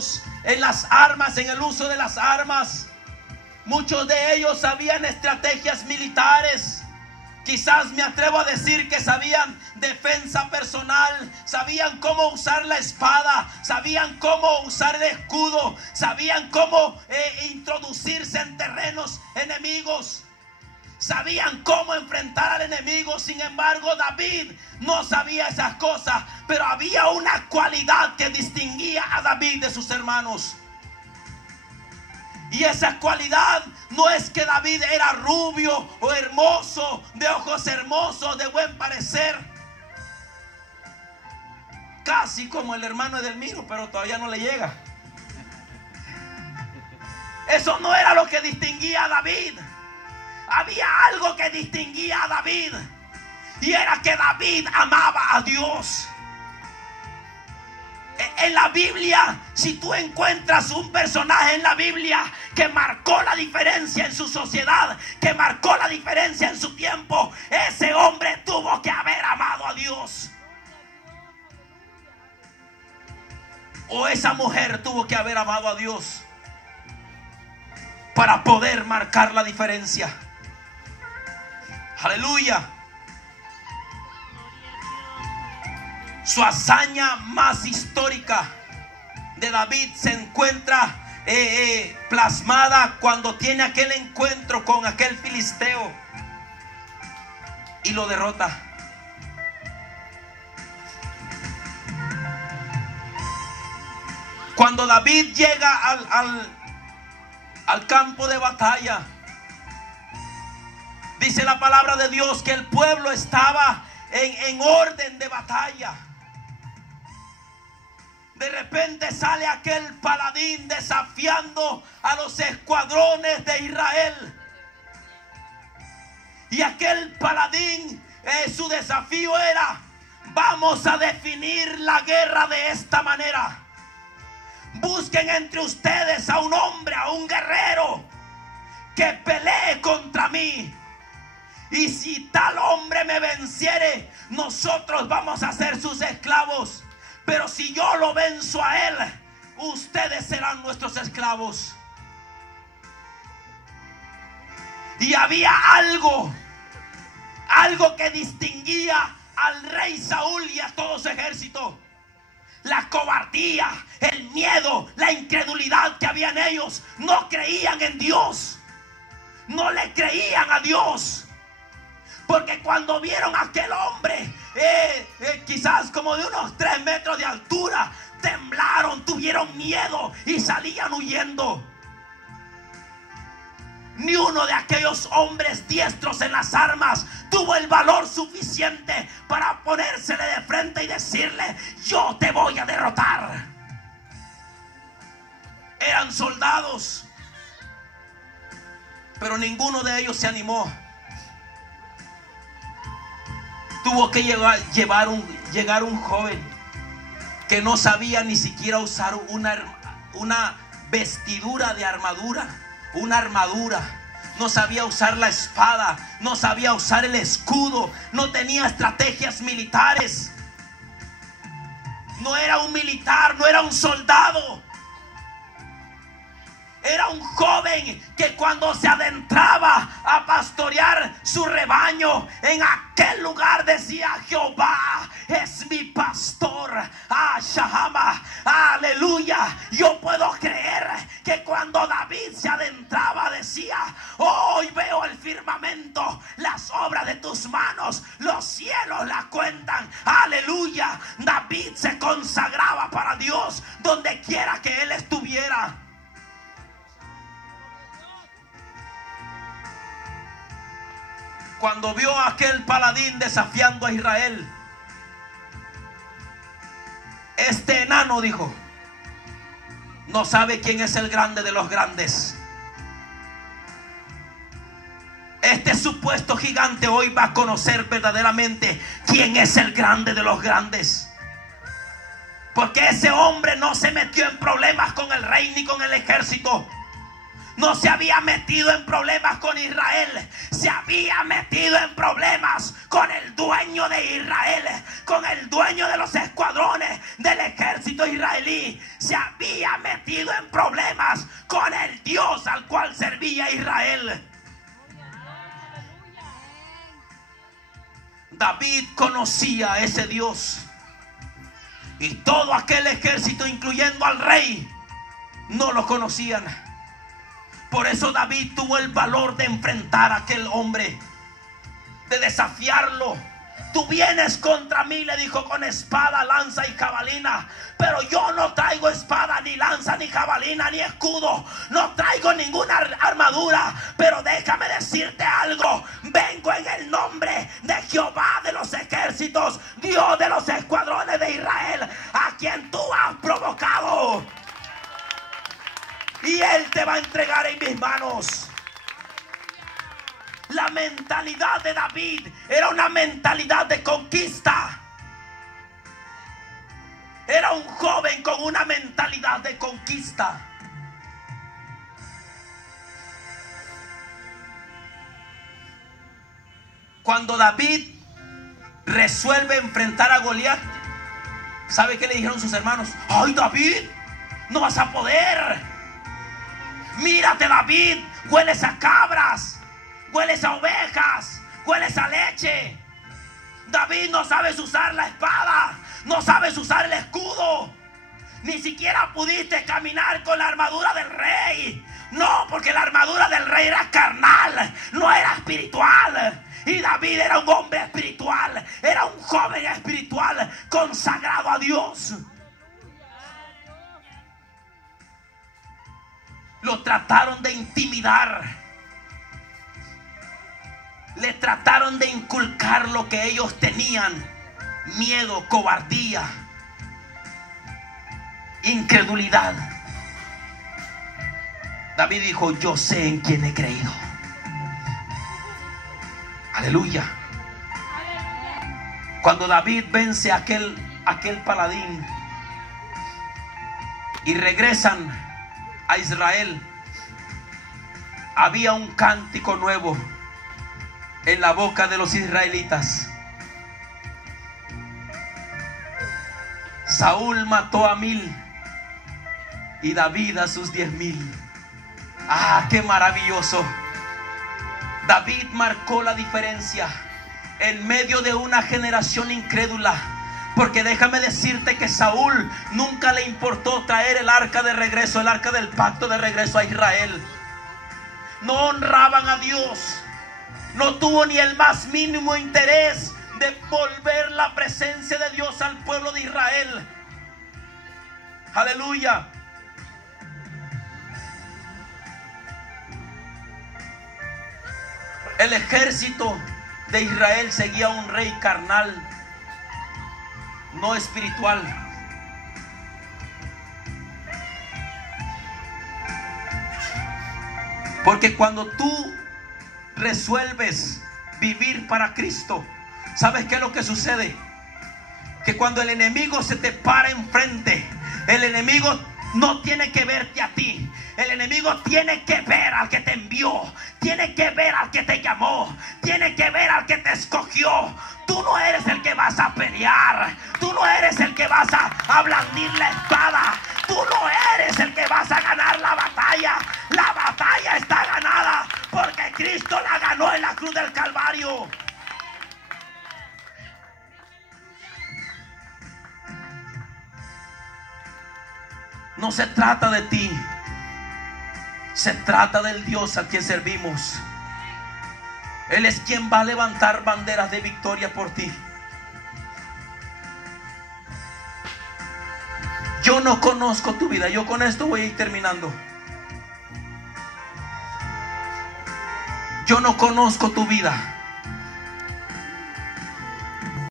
expertos en las armas, en el uso de las armas. Muchos de ellos sabían estrategias militares. Quizás me atrevo a decir que sabían defensa personal, sabían cómo usar la espada, sabían cómo usar el escudo, sabían cómo introducirse en terrenos enemigos, sabían cómo enfrentar al enemigo. Sin embargo, David no sabía esas cosas, pero había una cualidad que distinguía a David de sus hermanos. Y esa cualidad no es que David era rubio o hermoso, de ojos hermosos, de buen parecer. Casi como el hermano Edelmiro, pero todavía no le llega. Eso no era lo que distinguía a David. Había algo que distinguía a David, y era que David amaba a Dios. En la Biblia, si tú encuentras un personaje en la Biblia que marcó la diferencia en su sociedad, que marcó la diferencia en su tiempo, ese hombre tuvo que haber amado a Dios. O esa mujer tuvo que haber amado a Dios para poder marcar la diferencia. Aleluya. Su hazaña más histórica de David se encuentra plasmada cuando tiene aquel encuentro con aquel filisteo y lo derrota. Cuando David llega al campo de batalla, dice la palabra de Dios que el pueblo estaba en orden de batalla. De repente sale aquel paladín desafiando a los escuadrones de Israel. Y aquel paladín, su desafío era: vamos a definir la guerra de esta manera. Busquen entre ustedes a un hombre, a un guerrero que pelee contra mí. Y si tal hombre me venciere, nosotros vamos a ser sus esclavos. Pero si yo lo venzo a él, ustedes serán nuestros esclavos. Y había algo que distinguía al rey Saúl y a todo su ejército: la cobardía, el miedo, la incredulidad que había en ellos. No creían en Dios, no le creían a Dios. Porque cuando vieron a aquel hombre, quizás como de unos 3 metros de altura, temblaron, tuvieron miedo y salían huyendo. Ni uno de aquellos hombres diestros en las armas tuvo el valor suficiente para ponérsele de frente y decirle: yo te voy a derrotar. Eran soldados, pero ninguno de ellos se animó. Tuvo que llegar un joven que no sabía ni siquiera usar una vestidura de armadura, una armadura. No sabía usar la espada, no sabía usar el escudo, no tenía estrategias militares. No era un militar, no era un soldado. Era un joven que cuando se adentraba a pastorear su rebaño, en aquel lugar decía: Jehová es mi pastor. Shahama, aleluya. Yo puedo creer que cuando David se adentraba decía: hoy veo el firmamento, las obras de tus manos, los cielos la cuentan. Aleluya. David se consagraba para Dios donde quiera que él estuviera. Cuando vio a aquel paladín desafiando a Israel, este enano dijo: no sabe quién es el grande de los grandes. Este supuesto gigante hoy va a conocer verdaderamente quién es el grande de los grandes. Porque ese hombre no se metió en problemas con el rey ni con el ejército. no se había metido en problemas con Israel, se había metido en problemas con el dueño de Israel, con el dueño de los escuadrones del ejército israelí. Se había metido en problemas con el Dios al cual servía Israel. David conocía a ese Dios, y todo aquel ejército, incluyendo al rey, no lo conocían. Por eso David tuvo el valor de enfrentar a aquel hombre, de desafiarlo. Tú vienes contra mí, le dijo, con espada, lanza y jabalina, pero yo no traigo espada, ni lanza, ni jabalina, ni escudo. No traigo ninguna armadura, pero déjame decirte algo. Vengo en el nombre de Jehová de los ejércitos, Dios de los escuadrones de Israel, a quien tú has provocado, y Él te va a entregar en mis manos. La mentalidad de David era una mentalidad de conquista. Era un joven con una mentalidad de conquista. Cuando David resuelve enfrentar a Goliat, ¿sabe qué le dijeron sus hermanos? ¡Ay, David! ¡No vas a poder! Mírate, David, hueles a cabras, hueles a ovejas, hueles a leche. David, no sabes usar la espada, no sabes usar el escudo, ni siquiera pudiste caminar con la armadura del rey. No, porque la armadura del rey era carnal, no era espiritual. Y David era un hombre espiritual, era un joven espiritual consagrado a Dios. Lo trataron de intimidar, le trataron de inculcar lo que ellos tenían: miedo, cobardía, incredulidad. David dijo: yo sé en quién he creído. Aleluya. Cuando David vence a aquel paladín y regresan a Israel, había un cántico nuevo en la boca de los israelitas. Saúl mató a 1000 y David a sus 10,000. ¡Ah, qué maravilloso! David marcó la diferencia en medio de una generación incrédula. Porque déjame decirte que Saúl nunca le importó traer el arca de regreso, el arca del pacto de regreso a Israel. No honraban a Dios. No tuvo ni el más mínimo interés de volver la presencia de Dios al pueblo de Israel. Aleluya. El ejército de Israel seguía a un rey carnal, no espiritual. Porque cuando tú resuelves vivir para Cristo, ¿sabes qué es lo que sucede? Que cuando el enemigo se te para enfrente, el enemigo no tiene que verte a ti. El enemigo tiene que ver al que te envió, tiene que ver al que te llamó, tiene que ver al que te escogió. Tú no eres el que vas a pelear, tú no eres el que vas a blandir la espada, tú no eres el que vas a ganar la batalla. La batalla está ganada porque Cristo la ganó en la cruz del Calvario. No se trata de ti, se trata del Dios al que servimos. Él es quien va a levantar banderas de victoria por ti. Yo no conozco tu vida. Yo con esto voy a ir terminando. Yo no conozco tu vida.